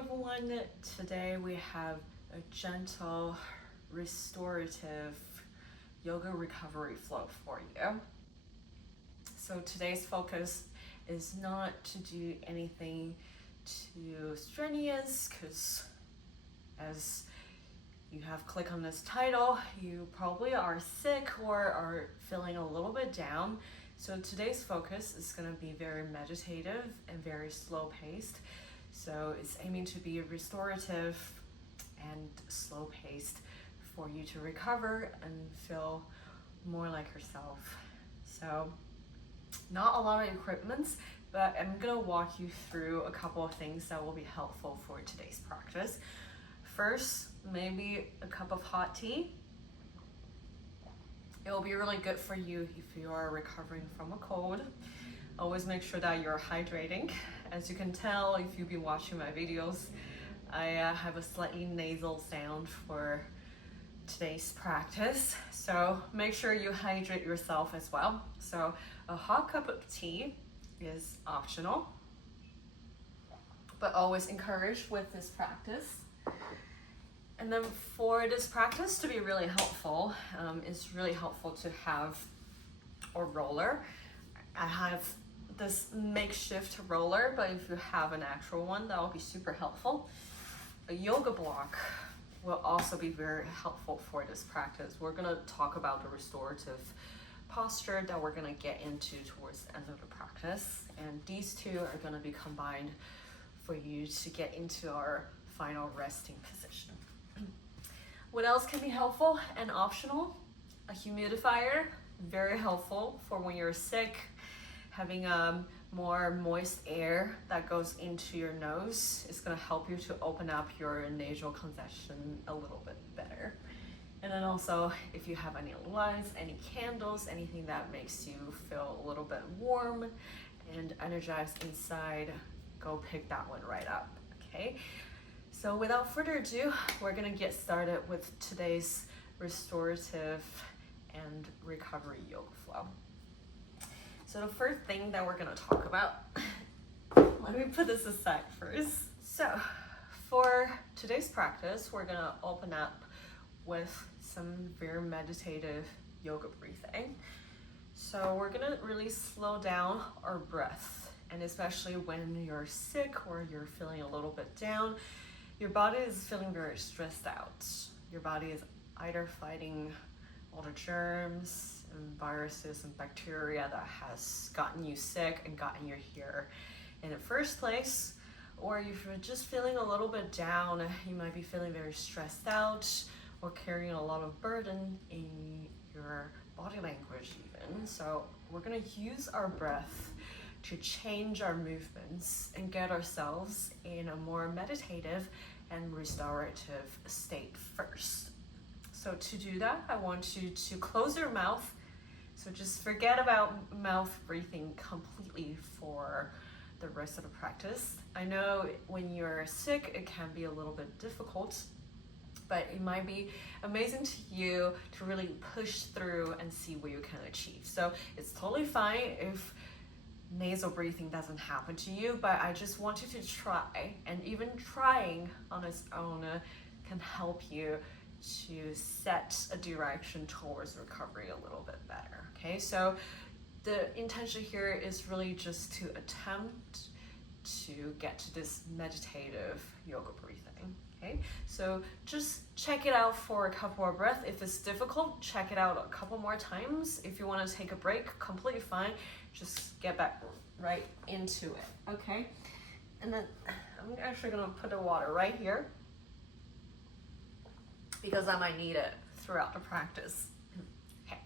everyone. Today we have a gentle, restorative yoga recovery flow for you. So today's focus is not to do anything too strenuous, because as you have clicked on this title, you probably are sick or are feeling a little bit down. So today's focus is going to be very meditative and very slow paced. So it's aiming to be restorative and slow paced for you to recover and feel more like yourself. So not a lot of equipment, but I'm going to walk you through a couple of things that will be helpful for today's practice. First, maybe a cup of hot tea. It will be really good for you if you are recovering from a cold. Always make sure that you're hydrating. As you can tell, if you've been watching my videos, I have a slightly nasal sound for today's practice. So make sure you hydrate yourself as well. So a hot cup of tea is optional, but always encouraged with this practice. And then for this practice to be really helpful, it's really helpful to have a roller. I have this makeshift roller, but if you have an actual one, that will be super helpful. A yoga block will also be very helpful for this practice. We're gonna talk about the restorative posture that we're gonna get into towards the end of the practice. And these two are gonna be combined for you to get into our final resting position. What else can be helpful and optional? A humidifier, very helpful for when you're sick. Having more moist air that goes into your nose is going to help you to open up your nasal congestion a little bit better. And then also, if you have any lights, any candles, anything that makes you feel a little bit warm and energized inside, go pick that one right up, okay? So without further ado, we're going to get started with today's restorative and recovery yoga flow. So the first thing that we're going to talk about, let me put this aside first. So for today's practice, we're going to open up with some very meditative yoga breathing. So we're going to really slow down our breath, and especially when you're sick or you're feeling a little bit down, your body is feeling very stressed out. Your body is either fighting all the germs and viruses and bacteria that has gotten you sick and gotten you here in the first place, or if you're just feeling a little bit down, you might be feeling very stressed out or carrying a lot of burden in your body language even. So we're gonna use our breath to change our movements and get ourselves in a more meditative and restorative state first. So to do that, I want you to close your mouth. So just forget about mouth breathing completely for the rest of the practice. I know when you're sick, it can be a little bit difficult, but it might be amazing to you to really push through and see what you can achieve. So it's totally fine if nasal breathing doesn't happen to you, but I just want you to try, and even trying on its own can help you to set a direction towards recovery a little bit better. Okay, so the intention here is really just to attempt to get to this meditative yoga breathing. Okay, so just check it out for a couple more breaths. If it's difficult, check it out a couple more times. If you want to take a break, completely fine. Just get back right into it, okay? And then I'm actually gonna put the water right here because I might need it throughout the practice. Okay,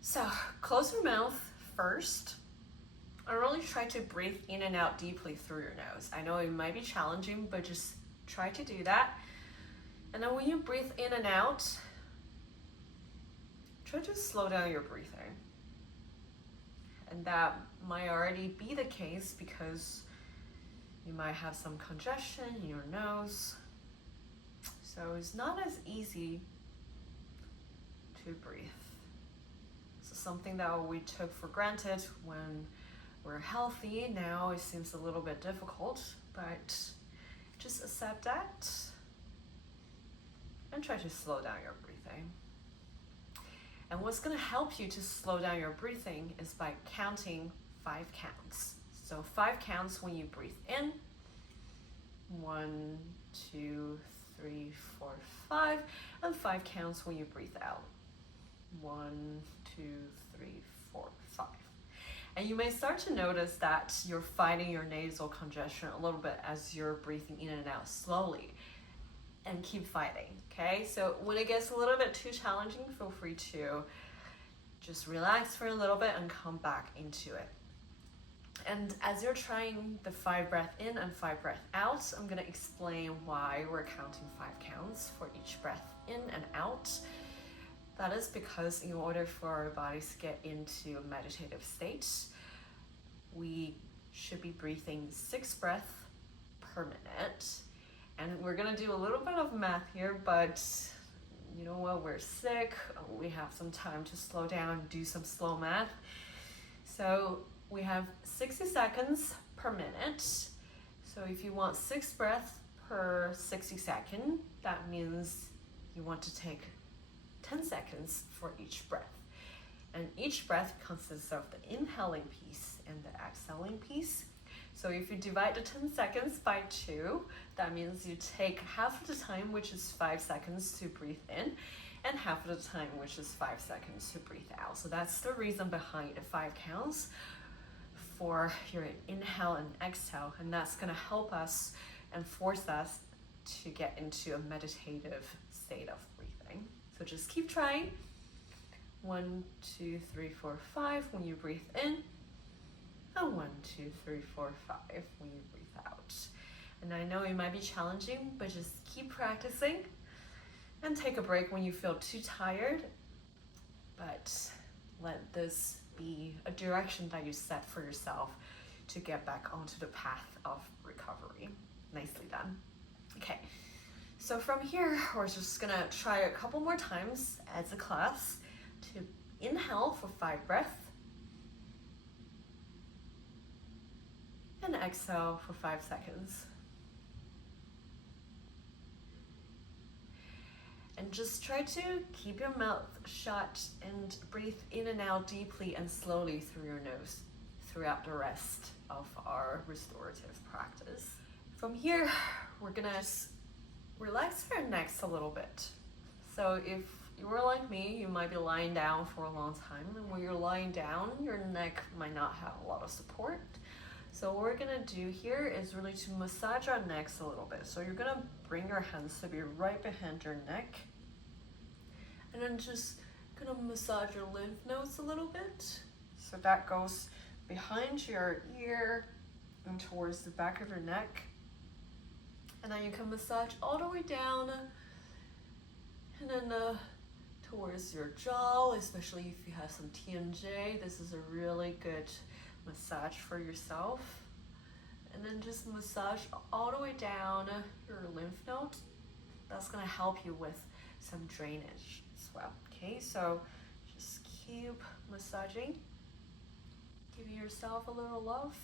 so close your mouth first. I really try to breathe in and out deeply through your nose. I know it might be challenging, but just try to do that. And then when you breathe in and out, try to slow down your breathing. And that might already be the case because you might have some congestion in your nose. So it's not as easy to breathe. So something that we took for granted when we're healthy, now it seems a little bit difficult, but just accept that and try to slow down your breathing. And what's going to help you to slow down your breathing is by counting 5 counts. So 5 counts when you breathe in. 1, 2, 3, 4, 5. And 5 counts when you breathe out. 1, 2, 3, 4, 5. And you may start to notice that you're fighting your nasal congestion a little bit as you're breathing in and out slowly. And keep fighting, okay? So when it gets a little bit too challenging, feel free to just relax for a little bit and come back into it. And as you're trying the 5 breath in and 5 breath out, I'm gonna explain why we're counting 5 counts for each breath in and out. That is because in order for our bodies to get into a meditative state, we should be breathing 6 breaths per minute. And we're gonna do a little bit of math here, but you know what, we're sick, we have some time to slow down and do some slow math. So we have 60 seconds per minute. So if you want 6 breaths per 60 seconds, that means you want to take 10 seconds for each breath. And each breath consists of the inhaling piece and the exhaling piece. So if you divide the 10 seconds by 2, that means you take half of the time, which is 5 seconds to breathe in, and half of the time, which is 5 seconds to breathe out. So that's the reason behind the 5 counts for your inhale and exhale. And that's gonna help us and force us to get into a meditative state of breathing. So just keep trying. 1, 2, 3, 4, 5 when you breathe in. And 1, 2, 3, 4, 5 when you breathe out. And I know it might be challenging, but just keep practicing and take a break when you feel too tired. But let this be a direction that you set for yourself to get back onto the path of recovery. Nicely done. Okay, so from here, we're just gonna try a couple more times as a class to inhale for 5 breaths. And exhale for 5 seconds. And just try to keep your mouth shut and breathe in and out deeply and slowly through your nose throughout the rest of our restorative practice. From here, we're gonna relax our necks a little bit. So if you were like me, you might be lying down for a long time, and when you're lying down, your neck might not have a lot of support. So what we're gonna do here is really to massage our necks a little bit. So you're gonna bring your hands to be right behind your neck. And then just gonna massage your lymph nodes a little bit. So that goes behind your ear and towards the back of your neck. And then you can massage all the way down. And then towards your jaw, especially if you have some TMJ. This is a really good massage for yourself. And then just massage all the way down your lymph node. That's gonna help you with some drainage as well. Okay, so just keep massaging, giving yourself a little love.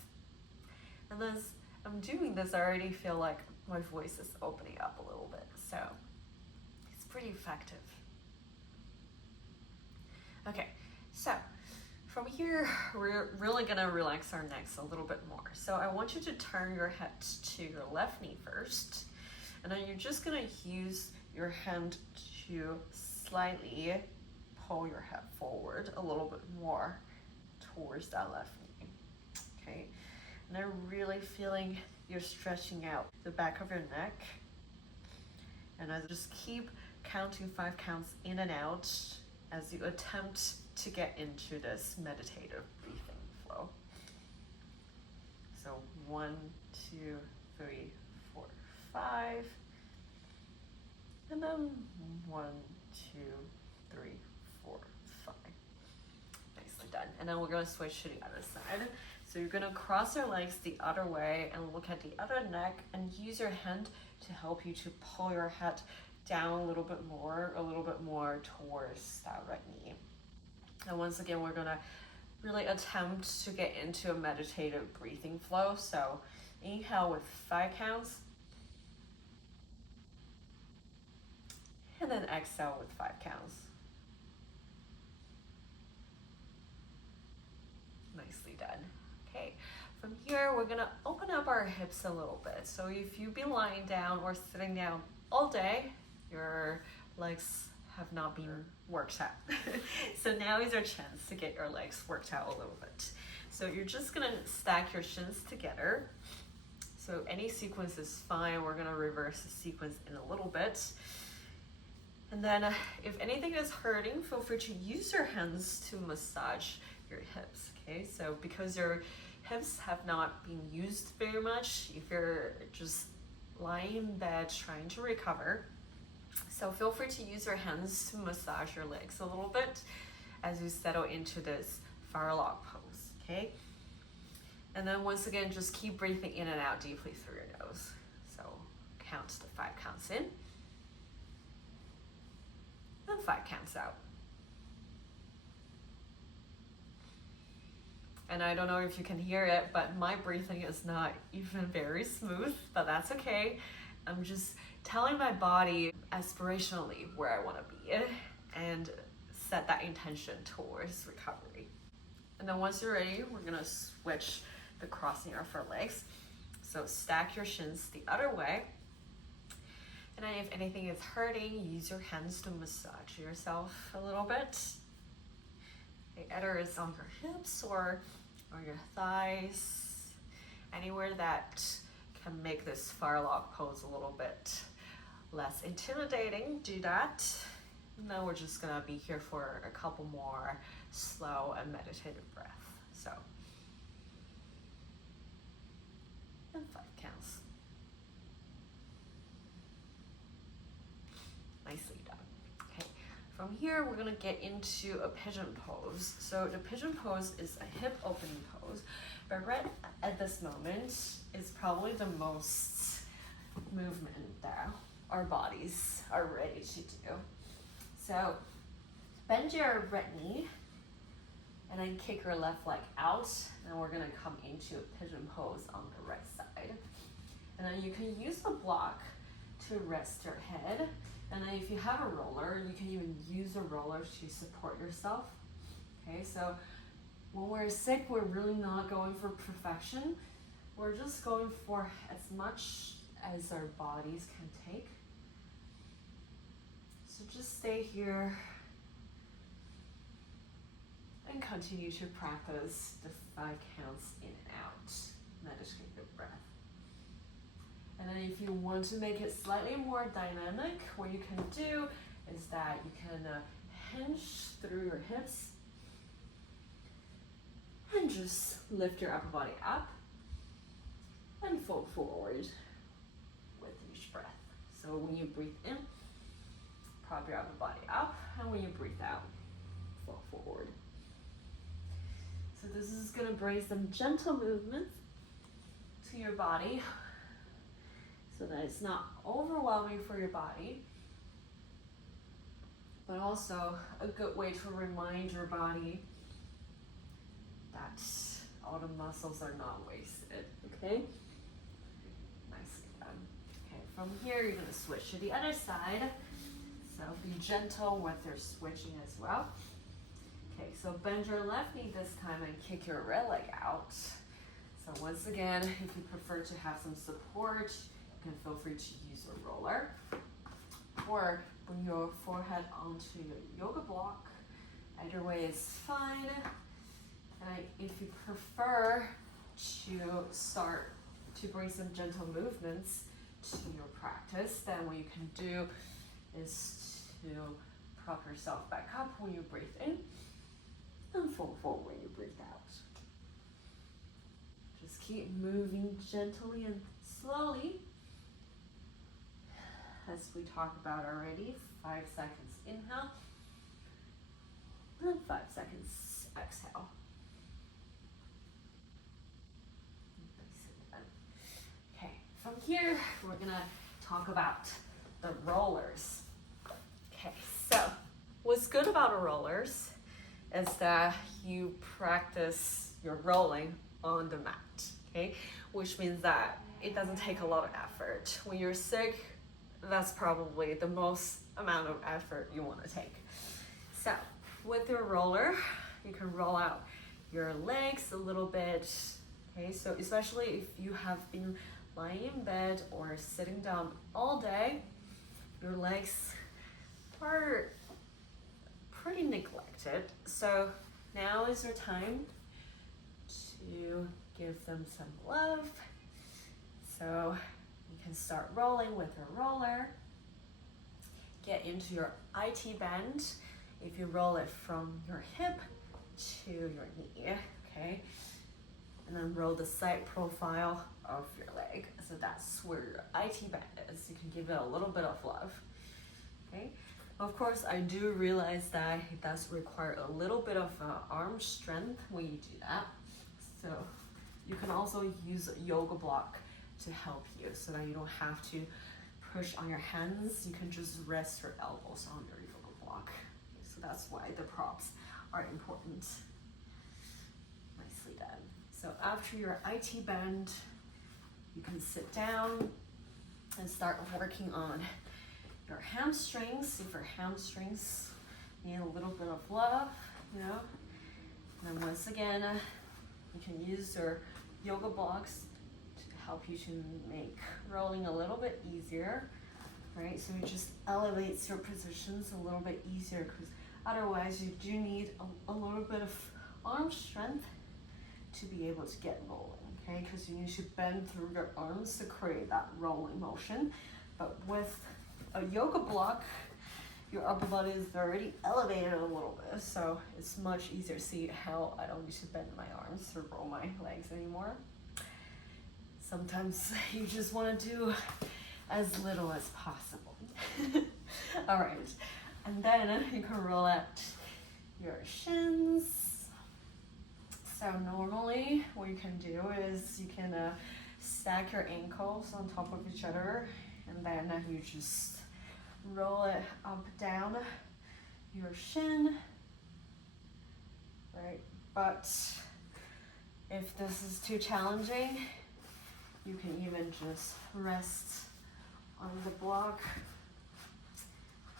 And as I'm doing this, I already feel like my voice is opening up a little bit, so it's pretty effective. Okay, so from here, we're really gonna relax our necks a little bit more. So I want you to turn your head to your left knee first, and then you're just gonna use your hand to slightly pull your head forward a little bit more towards that left knee, okay? And then really feeling you're stretching out the back of your neck. And I just keep counting 5 counts in and out as you attempt to get into this meditative breathing flow. So 1, 2, 3, 4, 5. And then 1, 2, 3, 4, 5. Nicely done. And then we're gonna switch to the other side. So you're gonna cross your legs the other way and look at the other neck and use your hand to help you to pull your head down a little bit more towards that right knee. And once again, we're gonna really attempt to get into a meditative breathing flow. So inhale with 5 counts. And then exhale with 5 counts. Nicely done. Okay, from here, we're gonna open up our hips a little bit. So if you've been lying down or sitting down all day, your legs have not been worked out. So now is your chance to get your legs worked out a little bit. So you're just gonna stack your shins together. So any sequence is fine. We're gonna reverse the sequence in a little bit. And then if anything is hurting, feel free to use your hands to massage your hips, okay? So because your hips have not been used very much, if you're just lying in bed trying to recover, so feel free to use your hands to massage your legs a little bit as you settle into this fire log pose, okay? And then once again, just keep breathing in and out deeply through your nose. So count the 5 counts in, and 5 counts out. And I don't know if you can hear it, but my breathing is not even very smooth, but that's okay. I'm just telling my body aspirationally where I want to be and set that intention towards recovery. And then once you're ready, we're gonna switch the crossing of our legs. So stack your shins the other way. And then if anything is hurting, use your hands to massage yourself a little bit. Okay, either it's on your hips or your thighs, anywhere that can make this fire log pose a little bit less intimidating, do that. And then we're just gonna be here for a couple more slow and meditative breaths. So, and 5 counts. Nicely done. Okay, from here we're gonna get into a pigeon pose. So the pigeon pose is a hip opening pose, but right at this moment is probably the most movement that our bodies are ready to do. So bend your right knee and then kick your left leg out, and we're gonna come into a pigeon pose on the right side. And then you can use the block to rest your head. And then if you have a roller, you can even use a roller to support yourself. Okay, so when we're sick, we're really not going for perfection. We're just going for as much as our bodies can take. So just stay here and continue to practice the 5 counts in and out, meditative breath. And then if you want to make it slightly more dynamic, what you can do is that you can hinge through your hips and just lift your upper body up and fold forward with each breath. So when you breathe in, prop your upper body up, and when you breathe out, fold forward. So this is gonna bring some gentle movements to your body so that it's not overwhelming for your body, but also a good way to remind your body that all the muscles are not wasted, okay? Nicely done. Okay, from here you're gonna switch to the other side. So be gentle with your switching as well. Okay, so bend your left knee this time and kick your right leg out. So once again, if you prefer to have some support, you can feel free to use a roller. Or bring your forehead onto your yoga block. Either way is fine. And if you prefer to start to bring some gentle movements to your practice, then what you can do is to prop yourself back up when you breathe in and fold forward when you breathe out. Just keep moving gently and slowly. As we talked about already, 5 seconds inhale and 5 seconds exhale. Okay, from here we're gonna talk about the rollers. Okay, so what's good about the rollers is that you practice your rolling on the mat, okay? Which means that it doesn't take a lot of effort. When you're sick, that's probably the most amount of effort you want to take. So with your roller, you can roll out your legs a little bit. Okay, so especially if you have been lying in bed or sitting down all day, your legs are pretty neglected. So now is your time to give them some love. So you can start rolling with your roller. Get into your IT bend. If you roll it from your hip to your knee, okay? And then roll the side profile of your leg. So that's where your IT band is. You can give it a little bit of love, okay? Of course, I do realize that it does require a little bit of arm strength when you do that. So you can also use a yoga block to help you so that you don't have to push on your hands. You can just rest your elbows on your yoga block. So that's why the props are important. Nicely done. So after your IT bend, you can sit down and start working on your hamstrings. If your hamstrings need a little bit of love, you know. And then once again, you can use your yoga blocks to help you to make rolling a little bit easier, right? So it just elevates your positions a little bit easier, because otherwise you do need a little bit of arm strength to be able to get rolling, okay? Because you need to bend through your arms to create that rolling motion. But with a yoga block, your upper body is already elevated a little bit, so it's much easier. See how I don't need to bend my arms to roll my legs anymore. Sometimes you just want to do as little as possible. All right, and then you can roll out your shins. So normally what you can do is you can stack your ankles on top of each other, and then you just roll it up, down your shin, right? But if this is too challenging, you can even just rest on the block,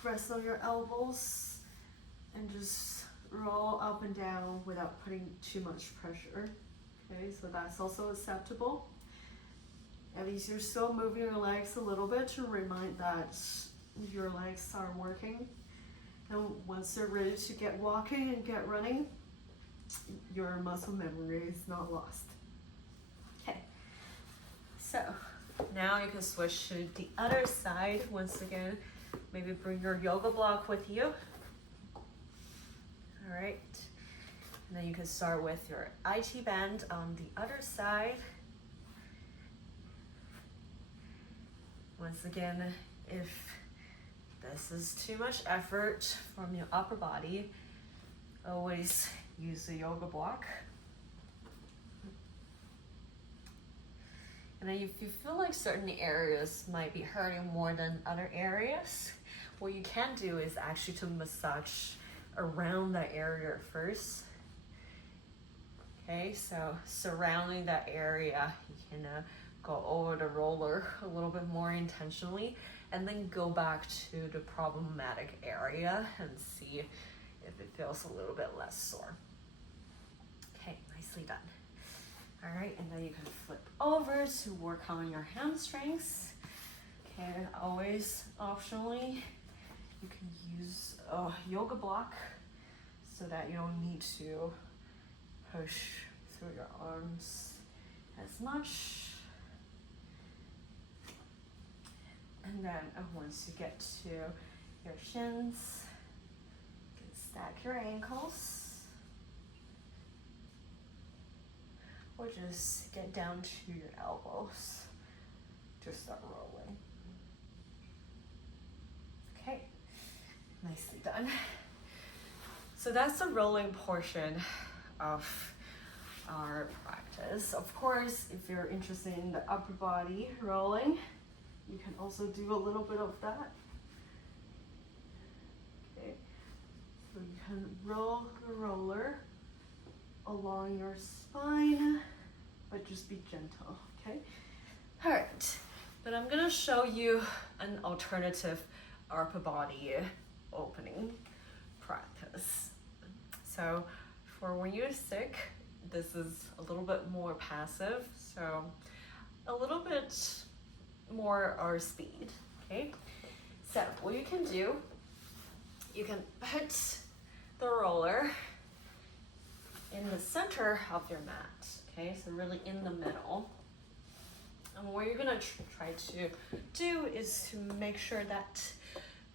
rest on your elbows, and just roll up and down without putting too much pressure. Okay, so that's also acceptable. At least you're still moving your legs a little bit to remind that your legs are working. And once they're ready to get walking and get running, your muscle memory is not lost. Okay, so now you can switch to the other side. Once again, maybe bring your yoga block with you. All right, and then you can start with your IT band on the other side. Once again, if this is too much effort from your upper body, always use the yoga block. And then if you feel like certain areas might be hurting more than other areas, what you can do is actually to massage around that area first. Okay, so surrounding that area, you can go over the roller a little bit more intentionally, and then go back to the problematic area and see if it feels a little bit less sore. Okay, nicely done. All right, and then you can flip over to work on your hamstrings. Okay, and always optionally, you can use a yoga block so that you don't need to push through your arms as much. And then once you get to your shins, you can stack your ankles, or just get down to your elbows to start rolling. Okay, nicely done. So that's the rolling portion of our practice. Of course, if you're interested in the upper body rolling, you can also do a little bit of that. Okay, so you can roll the roller along your spine, but just be gentle, okay? All right, But I'm gonna show you an alternative upper body opening practice. So for when you're sick, this is a little bit more passive, so a little bit more our speed, okay? So what you can do, you can put the roller in the center of your mat, okay? So really in the middle. And what you're gonna try to do is to make sure that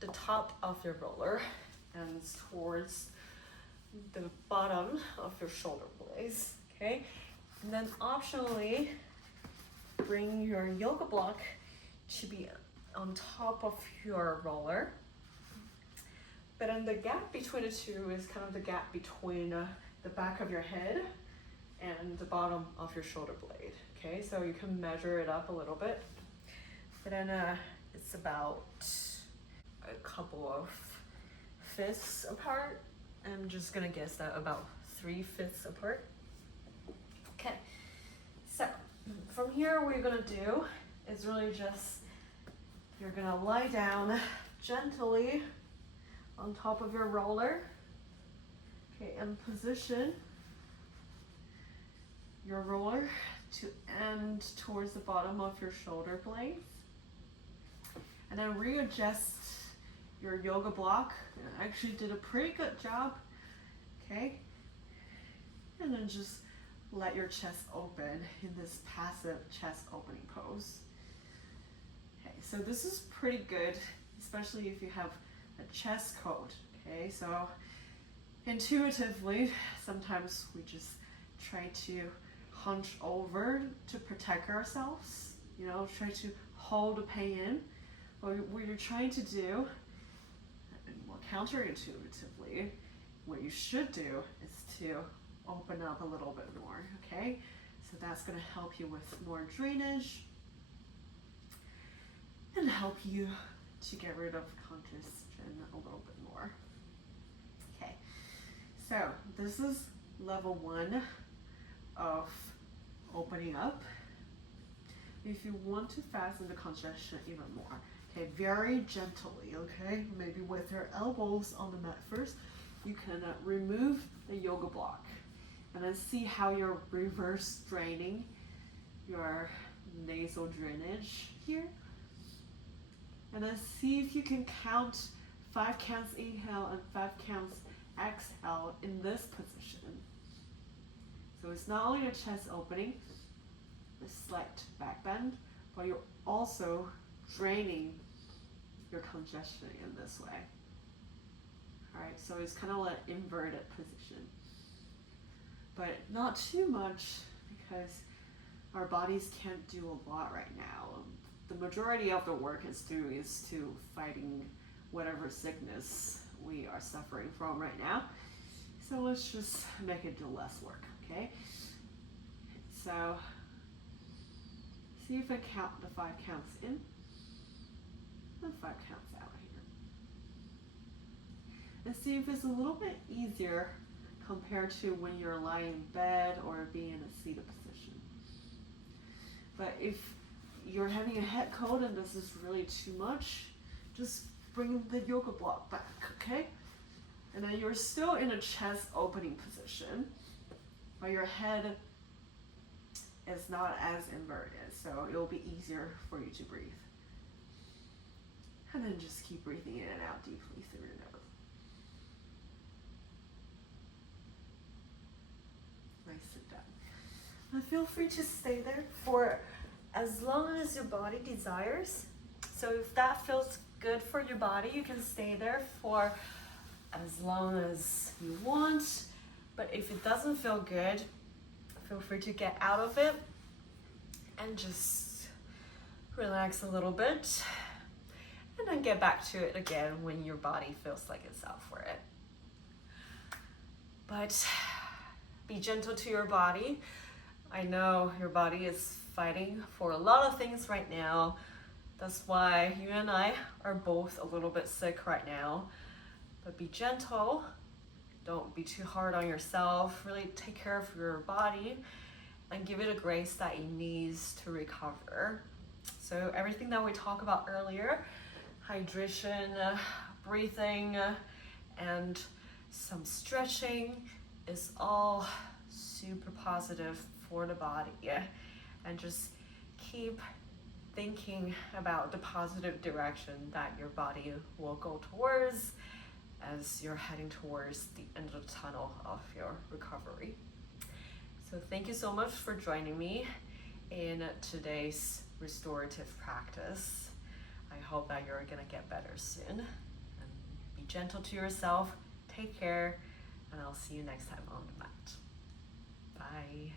the top of your roller ends towards the bottom of your shoulder blades, okay? And then optionally, bring your yoga block to be on top of your roller. But then the gap between the two is kind of the gap between the back of your head and the bottom of your shoulder blade, okay? So you can measure it up a little bit. But then it's about a couple of fists apart. I'm just gonna guess that about 3/5 apart. Okay, so from here what you're gonna do is really just, you're gonna lie down gently on top of your roller, okay, and position your roller to end towards the bottom of your shoulder blades. And then readjust your yoga block. I actually did a pretty good job, okay? And then just let your chest open in this passive chest opening pose. Okay, so this is pretty good, especially if you have a chest coat, okay? So intuitively, sometimes we just try to hunch over to protect ourselves, you know, try to hold the pain in. What you're trying to do, well, counterintuitively, what you should do is to open up a little bit more, okay? So that's gonna help you with more drainage and help you to get rid of congestion a little bit more. Okay, so this is level 1 of opening up. If you want to fasten the congestion even more, okay, very gently, okay, maybe with your elbows on the mat first, you can remove the yoga block and then see how you're reverse draining your nasal drainage here. And then see if you can count 5 counts inhale and 5 counts exhale in this position. So it's not only a chest opening, a slight back bend, but you're also draining your congestion in this way. All right, so it's kind of like inverted position, but not too much because our bodies can't do a lot right now. The majority of the work is to fighting whatever sickness we are suffering from right now. So let's just make it do less work, okay? So see if I count the 5 counts in and 5 counts out here. And see if it's a little bit easier compared to when you're lying in bed or being in a seated position. But if you're having a head cold and this is really too much, just bring the yoga block back, okay? And then you're still in a chest opening position, but your head is not as inverted, so it'll be easier for you to breathe. And then just keep breathing in and out deeply through your nose. Nice and done. And feel free to stay there for as long as your body desires. So if that feels good for your body, you can stay there for as long as you want. But if it doesn't feel good, feel free to get out of it and just relax a little bit and then get back to it again when your body feels like it's up for it. But be gentle to your body. I know your body is fighting for a lot of things right now. That's why you and I are both a little bit sick right now. But be gentle. Don't be too hard on yourself. Really take care of your body and give it a grace that it needs to recover. So everything that we talked about earlier, hydration, breathing, and some stretching is all super positive for the body. And just keep thinking about the positive direction that your body will go towards as you're heading towards the end of the tunnel of your recovery. So thank you so much for joining me in today's restorative practice. I hope that you're gonna get better soon. And be gentle to yourself, take care, and I'll see you next time on the mat. Bye.